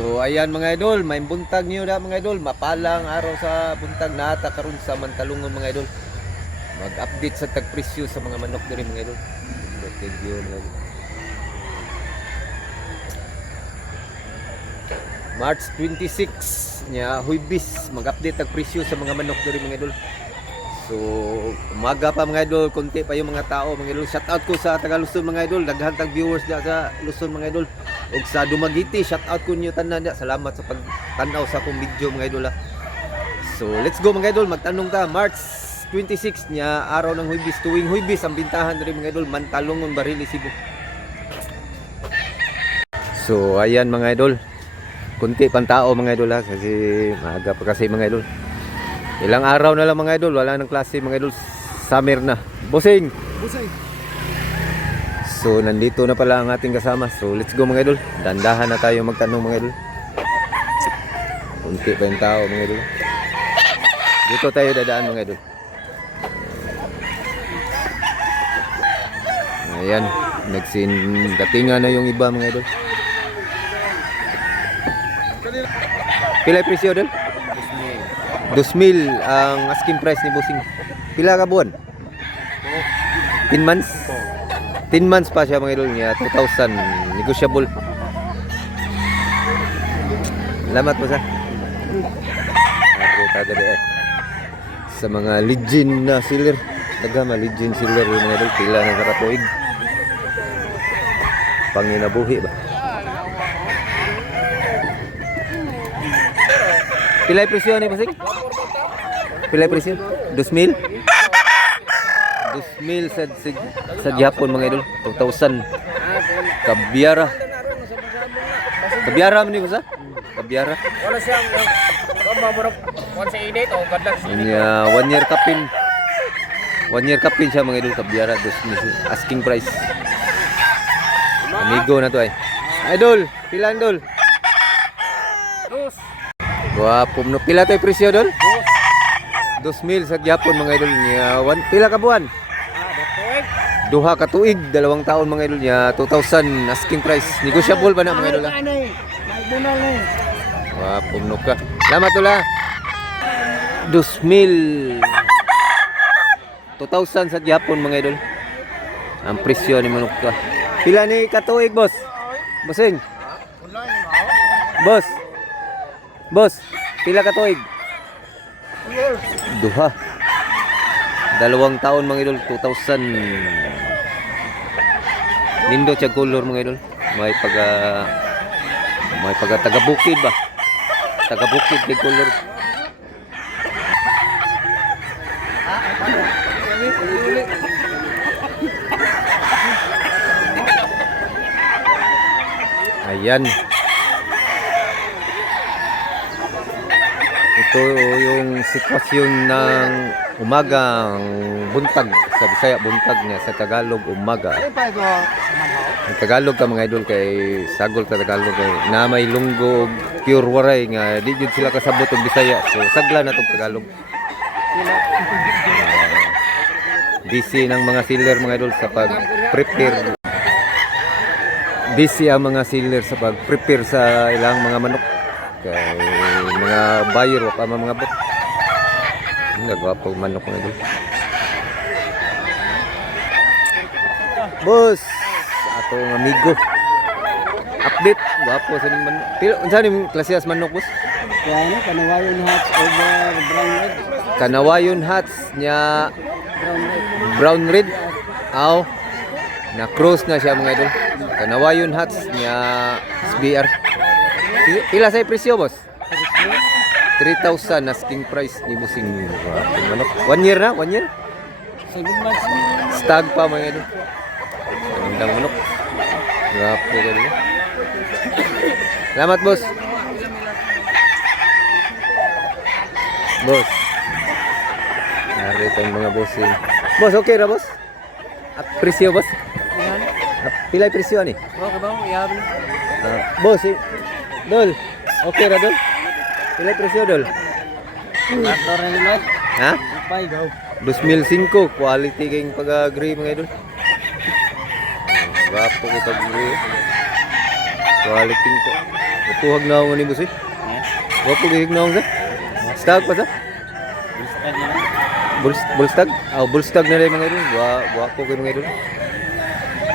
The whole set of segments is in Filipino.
So ayan mga idol, may buntag niyo da mga idol, mapalang araw sa buntag nata karon sa Mantalungon mga idol. Mag-update sa tagpresyo sa mga manok diri mga idol. Thank you mga idol. March 26 nya Huybis mag-update tagpresyo sa mga manok diri mga idol. So umaga pa mga idol, konti pa yung mga tao mga idol. Shout out ko sa taga Luzon mga idol, daghan tag viewers da sa Luzon mga idol. Ug sa Dumaguete, shout out ko niyo tanan da. Salamat sa pagtan-aw sa akong video mga idol. So let's go mga idol, magtanong ta. March 26 nya araw ng Huybis, tuwing Huybis ang bintahan diri mga idol, Mantalungon, Barili, Cebu. So ayan mga idol, kunti pang tao mga idol ha, kasi maaga pa kasi mga idol. Ilang araw na lang mga idol, wala nang klase mga idol, summer na. Bossing! Busay. So nandito na pala ang ating kasama. So let's go mga idol, dandahan na tayo magtanong mga idol. Kunti pa yung tao mga idol. Dito tayo dadaan mga idol. Ayan, datingan na yung iba mga idol. Pila presyo idol? 2,000 ang asking price ni Bossing. Pila ka buwan? 10 months? 10 months pa siya mga idol niya, 2,000 negotiable. Salamat po sa. Sa mga legend na seller. Daga legend seller yung mga idol, pila na karatuig. Panginabuhi ba? Pilay presyo ni Bossing? Pilay presyo? 2,000? 2,000 sa Japon mga idol, 2,000. Kabyara. Kabyara man ni Bossa? Kabyara. Wala siyang mabura sa init o kadlak Nya 1 year kapin. 1 year kapin siya mga idol, kabyara, 2,000 asking price. Amigo na to ay. Idol, pila idol? Guwapo no. Pila tay presyo idol? 2,000 sa Japon mga idol niya. Pila ka buwan? Duha ka tuig, 2 taon mga idol niya. 2,000 asking price. Negotiable ba na mga idol? Guwapo no ka. Salamat tula. 2,000. 2,000 sa Japon mga idol. Ang presyo ni manok ka. Pila ni katuig boss? Bossing? Boss. Boss, pila ka tuig? Duha. 2 taon mga idol, 2,000. Nindo siya color mga idol. May pag taga-bukid ba? Taga-bukid kay color. Ayan. Ito yung sitwasyon ng umagang buntag sa Bisaya, buntag niya sa Tagalog umaga. Ang Tagalog ka mga idol kay sagol ka Tagalog kay na may lunggo pure waray nga di jud sila kasabot og Bisaya. So sagla na tong Tagalog. Busy ng mga seller mga idol sa pag-prepare. Busy ang mga seller sa pag-prepare sa ilang mga manok. Kay mga buyer wa pa mga bot. Nagwapo manok na dito. Boss, atong amigo. Update, gwapo sa ning manok. Pila unsa ning klase as manok boss? Ano, Kanawayon Hats over brown red. Kanawayon Hats nya brown red. Aw. Na cross na siya mga idol. Kanawayon Hats nya SBR. Pila sa presyo boss? 3,000 asking price ni Bossing. Manok. 1 year na? 1 year? 7 months. Stag pa mga idol. Magandang manok. Grapo ka dito. Salamat boss. Boss. Narito yung mga bossing. Boss, okay na boss? At presyo boss? Pila yung presyo ni? Okay ba? Iyabi. Boss, Dol, okay ra Dol? Pila presyo Dol? Pastor na nila. Ha? Pay go. 2005, quality kayong pag-agree mga idol. Gwapo ko pag-agree. Quality ko. Gwapo hagnaong ni boss eh. Gwapo gihignaong sa. Stag pa sa? Bullstag? Bullstag na rin mga idol. Gwapo kayo mga idol.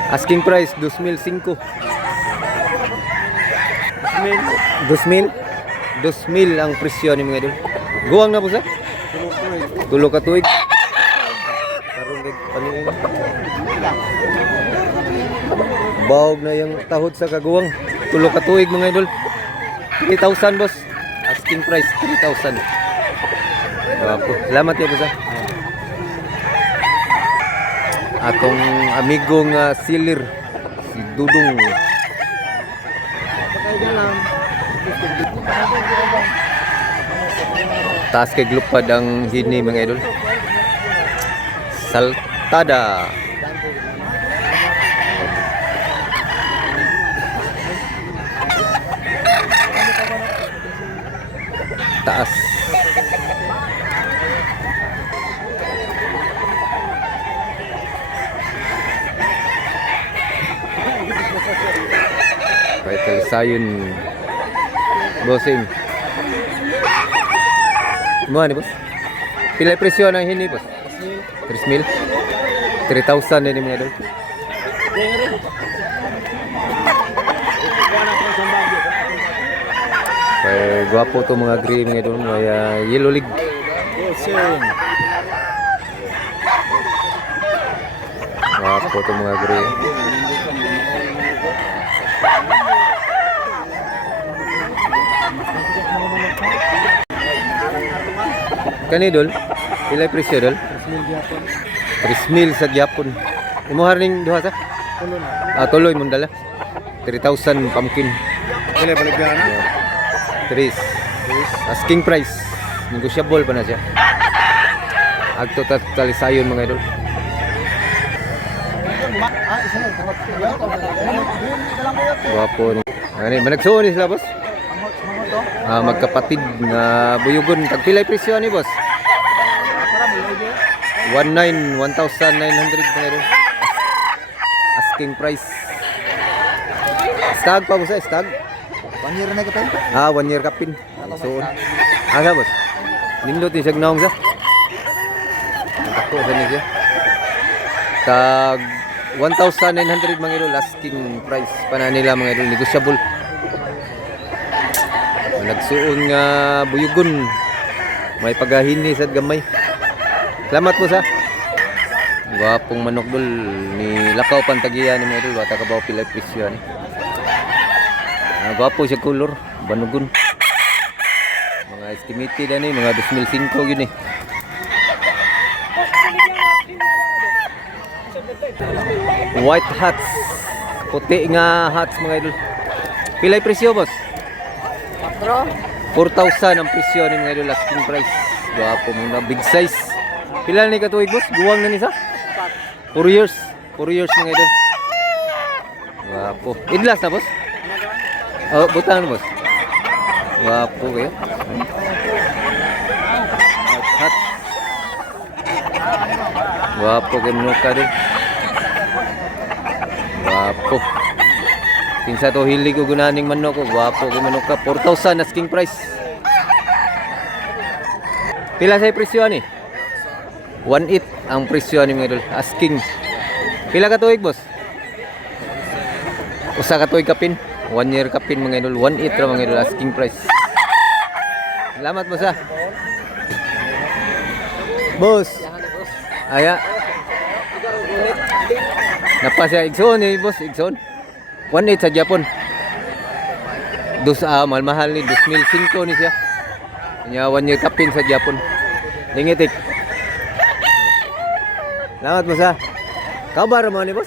Asking price 2,500. 2,000 ang presyo ni mga idol. Guwang na po sa? Tulo ka tuig. Karon kay panuong. Bawog na yung tahod sa kaguwang. Tulo ka tuig mga idol. 3,000 boss. Asking price 3,000. Gwapo. Salamat ya boss ha. Atong amigong silir si Dudong. Taas kay glupad ang hini mga idol. Saltada. Taas. Vital Sayon bossing. Mo ni boss? Pila presyo ng hini boss? 3,000. 3,000 ni mga idol. Kaya gwapo to mga gray mga idol, may yellow leg. Gwapo to mga gray. Kani dol, pila presyo dol? 3,000 sa gyapon. Imuhar ning duha sa? Tuloy mong dala. 3,000 pumpkin. Kailan balik na? Tris. Asking price. Negotiable pa na siya. Agto talisayon mga idol. Guwapo ni. Ani managsuon ni sila boss? Magkapatid nga buyugon. Tagpilay presyo ni boss? 1,900 mga idol. Asking price. Stag pa boss, stag. 1 year na kapin? 1 year kapin. Suon. Aga boss. Nindot ni siya gnaong siya. Ako sa niya. Tag 1,900 mga idol asking price pa na nila mga idol, negotiable. Nagsuon nga buyugon. May pagahini sa gamay. Salamat po sa. Gwapong manok dol ni Lakaw Pantagiya ni mga idol, wata ka ba pilay presyo ni. Gwapo siya color, banugon. Mga estimated ani, mga 2,500 yun eh. White hats. Puti nga hats mga idol. Pilay presyo boss? 4,000 ang presyo ni mga idol, asking price. Gwapo muna, big size. Pila ni katuig boss? Guwang na ni sa? 4 years. 4 years mga idol. Gwapo. Idlas na boss? Butang na boss. Gwapo kayo. Hat. Gwapo kayo manuka din. Gwapo. Kinsa to hilig ko gunaning manok ko. Gwapo kayo manuka. 4,000 asking price. Pila sa presyo ni? 1,800 ang presyo ni mga idol. Asking. Pila ka tuig boss? Usa ka tuig kapin. 1 year kapin mga idol. 1,800 ra mga idol asking price. Salamat boss ha. Boss. Aya. Napa siya igsoon ni boss, igsoon. 1,800 sa Japon. Mahal ni 2,500 ni siya. Nya 1 year kapin sa Japon. Lingitik. Salamat boss ha. Kabar mo ni boss?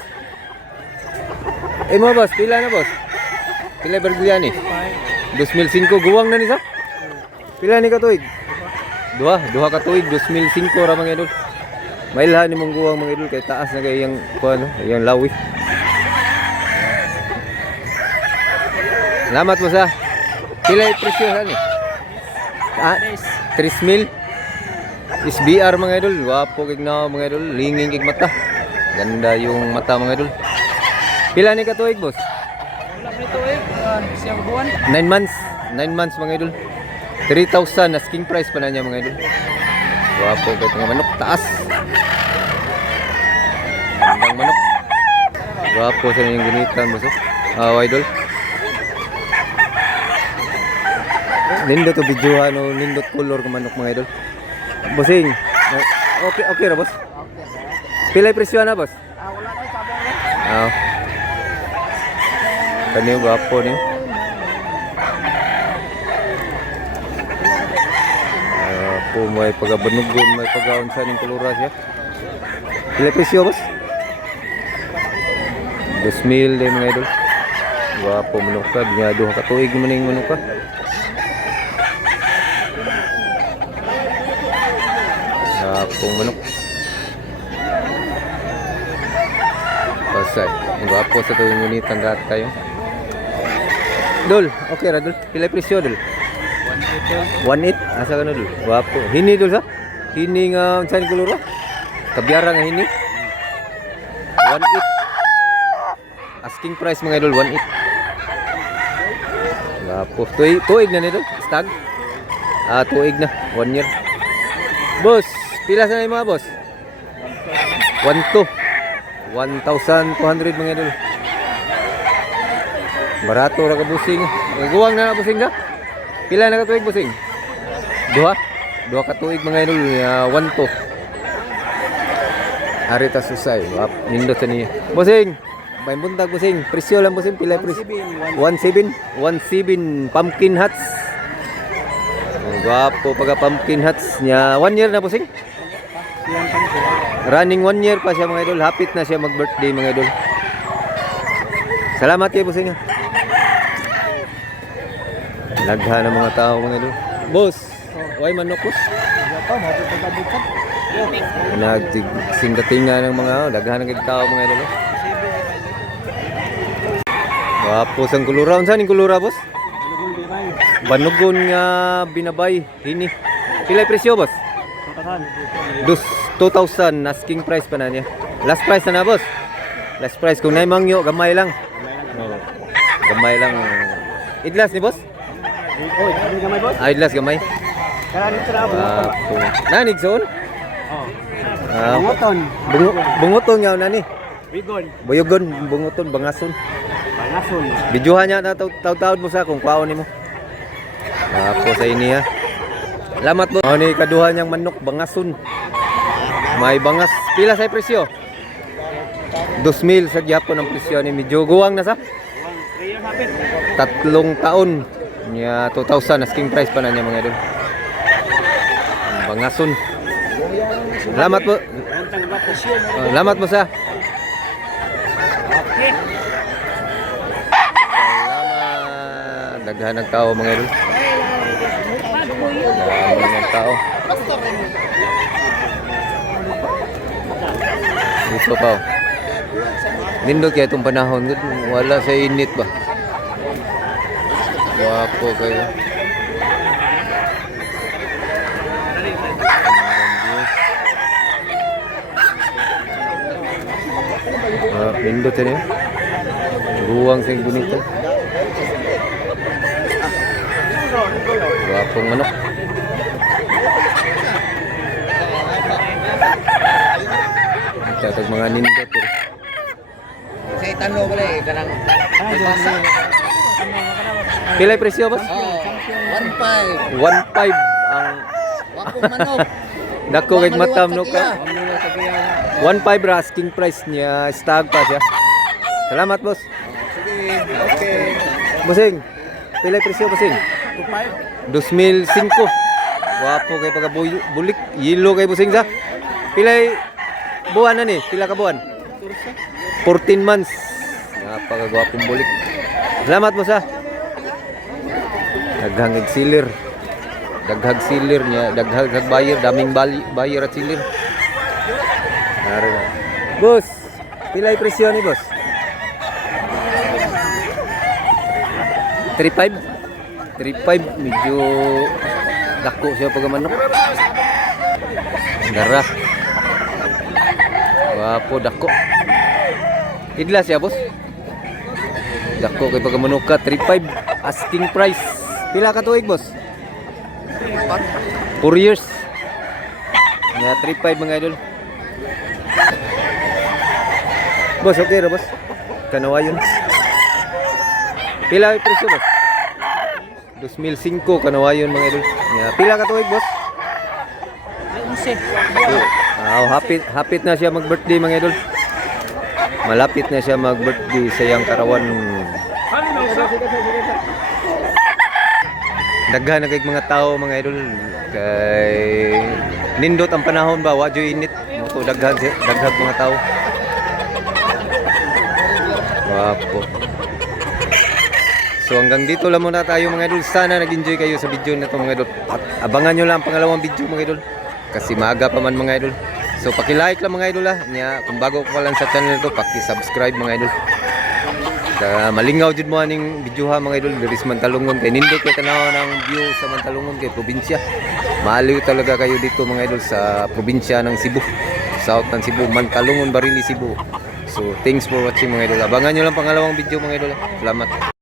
Mo boss, pila na boss? Pila berguya ni? 2,500 guwang na ni sa? Pila ni katuig? Duha katuig 2,500 ra mga idol. Mailhan ni mong guwang mga idol kay taas na kay yang kuan, yang lawi. Salamat mo sa. Pila presyo sa ni? 3,000. SBR mga idol, wapo kay na mga idol, linging kay mata. Ganda yung mata mga idol. Pila ni katuig boss? yung buwan. 9 months. 9 months mga idol. 3,000 asking price pa na niya mga idol. Wapo kayo mga manok. Taas. Gandang manok. Wapo sa yung gunitan boss. Idol. Nindot to videohan o nindot color ng manok mga idol. Bossing. Okay ra boss. Pilay presyo na boss? Wala na sabong na. Kaniyo gwapo niyo. Po may pagabanugon, may pagaunsa ning kulura siya. Pilay presyo boss? 2,000 din mga idol. Gwapo manok ka, niya duha ka tuig man ning manok ka. Pong manok. Pasay. Ang gwapo sa tuwing ngunitang gat tayo. Dol, okay ra dol. Pilay presyo dol. 1.8. Asa ka na dol? Gwapo. Hini dol sa? Hini nga saan kulura? Kabyara nga hini. 1.8. Asking price mga idol 1.8. Gwapo. Tuig na nito. Stag. Tuig na. 1 year. Boss, pila sa mga boss? 1,200 mga idol. Barato ra ka busing. Guwang na busing ka? Pila na ka tuig busing? Duha ka tuig mga idol. 1,200. Arita susay. Nindot sa niya. Busing. May buntag busing. Presyo lang busing. Pila presyo? 1,700 pumpkin hats. Gwapo pagka pumpkin hats niya. 1 year na busing? Running 1 year pa siya mga idol. Hapit na siya mag-birthday mga idol. Salamat kayo busing. Lagha ng mga tao mga idol. Boss, why manok boss? Nagsingdatinga ng mga daghan ng tao mga idol. Gwapo sang kulura. Unsa ning kulura boss? Banugon nga binabay. Hini. Pilay presyo boss? 2,000 asking price pa na niya. Last price na boss. Last price kung naimangyo gamay lang. Gamay lang. Idlas ni boss? Gamay boss? Idlas gamay. Karani tra Nanig zone? Bunguton. Bunguton nga nani. Bigon. Buyogon, bunguton, bangason. Bangason. Bidyuhan niya na taw-taw mo sa kung kwaon nimo. Ako sa ini ha. Salamat po. Ni kaduha niyang manok bangason. May bangas. Pila sa presyo? 2,000 sa gyapon ang presyo ni medyo guwang na sa 3 taon. Niya 2,000 asking price pa na niya mga idol. Bangason. Salamat po. Salamat mo sa. Salamat. Daghan ng tao mga idol. Daghan ng tao. Gusto pa. Nindot kaya itong panahon. Wala sa init ba? Wapo kayo. Nindot yan yun. Ruwang sa bonito. Wapong manok. Tatag mga nindot yun. Sa itano pala eh, kanang Pilay presyo boss? 1.5. 1.5 ang Wakong manok. dako kay matam no ka. 1.5 ra asking price niya, stag pa siya. Salamat boss. Sige, okay. Busing. Pilay presyo busing? 2,005. Wapo kay pagka bulik, yellow kay busing sa. Pilay buwan na ni, pila ka buwan? 14 months. Napakagwapong bulik. Salamat mo sa. Daghang sealer. Daghag sealer niya, daghag buyer, daming buyer at sealer. Naro na. Boss, pila yung presyo ni boss? 3.5. 3.5 medyo dako siya pag manok. Dara. Wapo dako. Idlas ya boss? Dako kay pagkamanok ka 3.5 asking price. Pila ka tuig boss? 4 years. Nga 3.5 mga idol. Boss, okay ra boss? Kanawa yun. Pila yung presyo boss? 2005 kanawa yun mga idol. Nga pila ka tuig boss? Hapit na siya mag-birthday mga idol. Malapit na siya mag-birthday sa iyang karawan. Daghan na kay mga tao mga idol kay nindot ang panahon ba wadyo init mo daghan mga tao. Wapo. So hanggang dito lang muna tayo mga idol. Sana nag-enjoy kayo sa video na to mga idol. At abangan nyo lang ang pangalawang video mga idol. Kasi maaga pa man mga idol. So paki-like lang mga idol ha. Nya kung bago ka pa lang sa channel to, paki-subscribe mga idol. Malingaw jud mo aning video ha mga idol. Diri sa Mantalungon kay nindot kay tanaw ng view sa Mantalungon kay probinsya. Maaliw talaga kayo dito mga idol sa probinsya ng Cebu. South ng Cebu, Mantalungon, Barili, Cebu. So thanks for watching mga idol. Abangan nyo lang pangalawang video mga idol. Salamat.